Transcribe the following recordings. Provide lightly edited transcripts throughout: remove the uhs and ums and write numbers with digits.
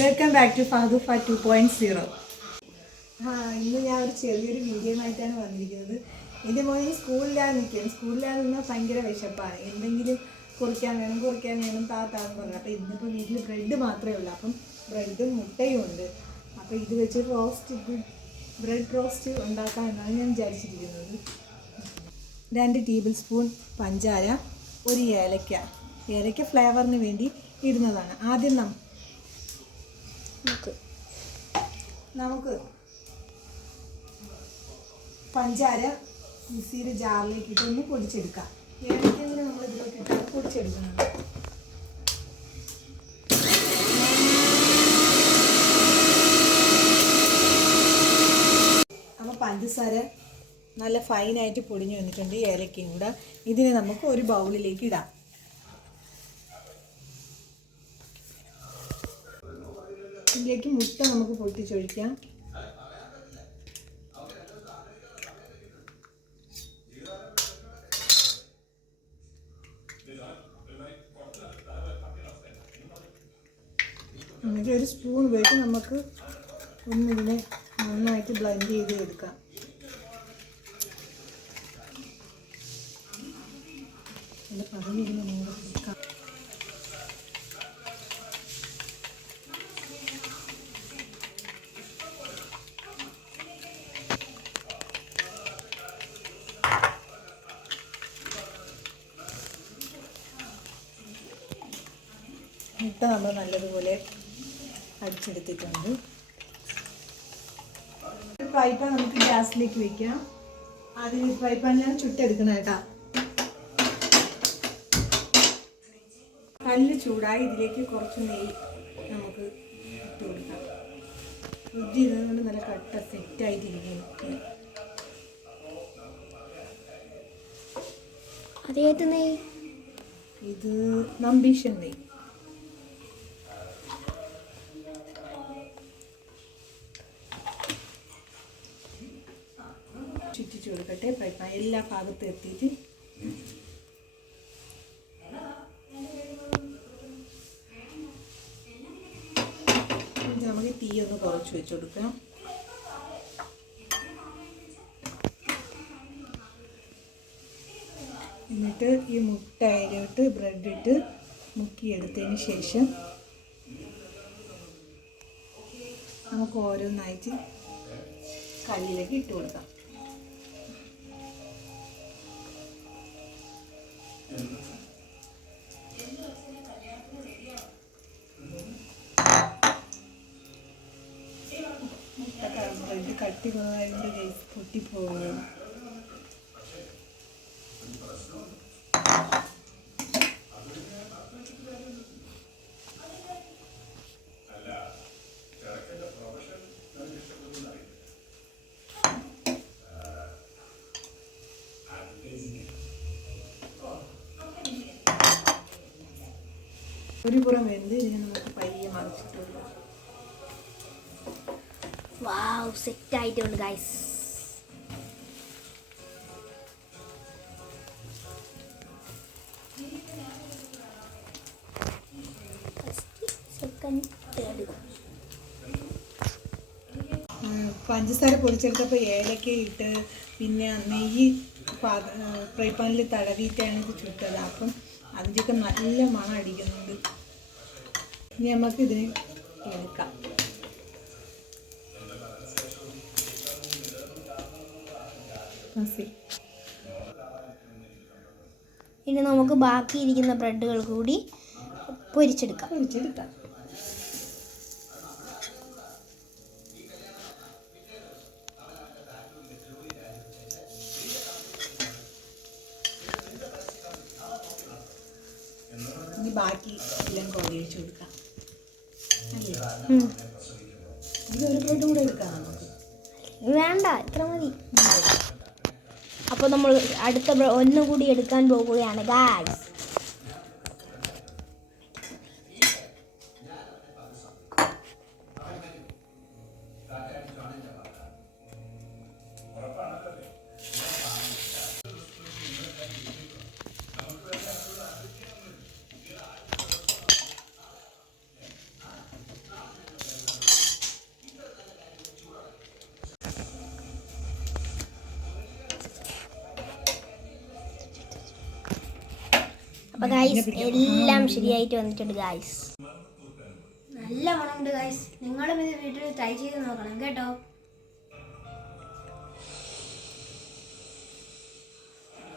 Welcome back to ഫാദുഫ 2.0. ഇന്ന് ഞാൻ ഒരു ചെറിയൊരു വീഡിയോ ആയിട്ടാണ് വന്നിരിക്കുന്നത്. എൻ്റെ മോന് സ്കൂളിലാണ് നിന്നാൽ ഭയങ്കര വിശപ്പാണ്. എന്തെങ്കിലും കുറിക്കാൻ വേണം താത്താന്ന് പറഞ്ഞു. അപ്പോൾ ഇന്നിപ്പോൾ വീട്ടിൽ ബ്രെഡ് മാത്രമേ ഉള്ളൂ. അപ്പം ബ്രെഡും മുട്ടയും ഉണ്ട്. അപ്പോൾ ഇത് വെച്ച് ബ്രെഡ് റോസ്റ്റ് ഉണ്ടാക്കാം എന്നാണ് ഞാൻ വിചാരിച്ചിരിക്കുന്നത്. 2 ടേബിൾ സ്പൂൺ പഞ്ചാര, 1 ഏലക്ക ഫ്ലേവറിന് വേണ്ടി ഇടുന്നതാണ്. ആദ്യം നമുക്ക് പഞ്ചാര മിക്സിയുടെ ജാറിലേക്ക് ഇട്ടൊന്ന് പൊടിച്ചെടുക്കാം. ഏലക്കങ്ങനെ നമ്മൾ ഇതിലോട്ട് ഇട്ടാൽ പൊടിച്ചെടുക്കണം. അപ്പോൾ പഞ്ചസാര നല്ല ഫൈനായിട്ട് പൊടിഞ്ഞു വന്നിട്ടുണ്ട്. ഏലക്കയും കൂടെ ഇതിനെ നമുക്ക് ഒരു ബൗളിലേക്ക് ഇടാം. ഇതിലേക്ക് മുട്ട നമുക്ക് പൊട്ടിച്ചൊഴിക്കാം. എന്നിട്ട് ഒരു സ്പൂൺ ഉപയോഗിച്ച് നമുക്ക് ഒന്നിതിനെ നന്നായിട്ട് ബ്ലെൻഡ് ചെയ്ത് എടുക്കാം. പറഞ്ഞിരുന്നു നിങ്ങൾ എടുക്കാം. മുട്ട നമ്മൾ നല്ലതുപോലെ അടിച്ചെടുത്തിട്ടുണ്ട്. ഫ്രൈ പാൻ നമുക്ക് ഗ്യാസിലേക്ക് വെക്കാം. ആദ്യം ഈ ഫ്രൈ പാനിലാണ് ചുട്ടെടുക്കണം കേട്ടോ. കല്ല് ചൂടായി ഇതിലേക്ക് കുറച്ച് നെയ്യ് നമുക്ക് ഇട്ട് കൊടുക്കാം. ഫ്രിഡ്ജ് ഇരുന്നുകൊണ്ട് നല്ല കട്ട സെറ്റായിട്ടിരിക്കും. അതേത് നെയ്യ്? ഇത് നമ്പീഷൻ നെയ്യ്. ചുറ്റിച്ചു കൊടുക്കട്ടെ. ഫ്രൈ പാൻ എല്ലാ ഭാഗത്തും എത്തിയിട്ട് നമുക്ക് തീ ഒന്ന് കുറച്ച് വെച്ച് കൊടുക്കാം. എന്നിട്ട് ഈ മുട്ടയിലോട്ട് ബ്രെഡ് ഇട്ട് മുക്കിയെടുത്തതിന് ശേഷം നമുക്ക് ഓരോന്നായിട്ട് കല്ലിലേക്ക് ഇട്ട് കൊടുക്കാം. ബ്രെഡ് കട്ടി കുറവായതുകൊണ്ട് പൊട്ടിപ്പോകും. ഒരു പുറം വെന്ത് ഇതിനെ നമുക്ക് പയ്യെ മറിച്ചിട്ടുള്ളൂ. വാവ്, സെറ്റ് ആയിട്ടുണ്ട് ഗൈസ്. പഞ്ചസാര പൊടിച്ചെടുത്തപ്പോൾ ഏലക്ക ഇട്ട് പിന്നെ നെയ്യ് ഫ്രൈ പാനിൽ തടവിയിട്ടാണ് ഇത് ചുട്ടത്. അപ്പം അതിൻ്റെയൊക്കെ നല്ല മണം അടിക്കുന്നുണ്ട്. ഇനി നമുക്ക് ഇതിന് എടുക്കാം. ഇനി നമുക്ക് ബാക്കിയിരിക്കുന്ന ബ്രെഡുകൾ കൂടി പൊരിച്ചെടുക്കാം. ഇനി ബാക്കി എല്ലാം കോരി വെച്ച് കൊടുക്കാം. അല്ലേ, ഇതൊരു ബ്രെഡ് കൂടെ എടുക്കാം നമുക്ക്. വേണ്ട, ഇത്ര മതി. അപ്പോൾ നമ്മൾ അടുത്ത ഒന്നുകൂടി എടുക്കാൻ പോകുകയാണ് ഗായ്സ്. അപ്പോൾ ഗായ്സ് എല്ലാം ശരിയായിട്ട് വന്നിട്ടുണ്ട് ഗായ്സ്. നല്ല മണമുണ്ട് ഗായ്സ്. നിങ്ങളും ഇത് വീട്ടിൽ ട്രൈ ചെയ്ത് നോക്കണം കേട്ടോ.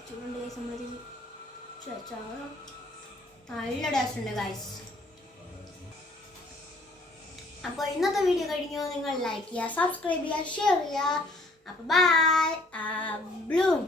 ചൂടുണ്ട് ഗായ്സ്. നല്ല ടേസ്റ്റ് ഉണ്ട് ഗായ്സ്. അപ്പോൾ ഇന്നത്തെ വീഡിയോ കഴിഞ്ഞു. നിങ്ങൾ ലൈക്ക് ചെയ്യുക, സബ്സ്ക്രൈബ് ചെയ്യുക, ഷെയർ ചെയ്യുക. അപ്പോൾ ബൈ. ബ്ലൂം.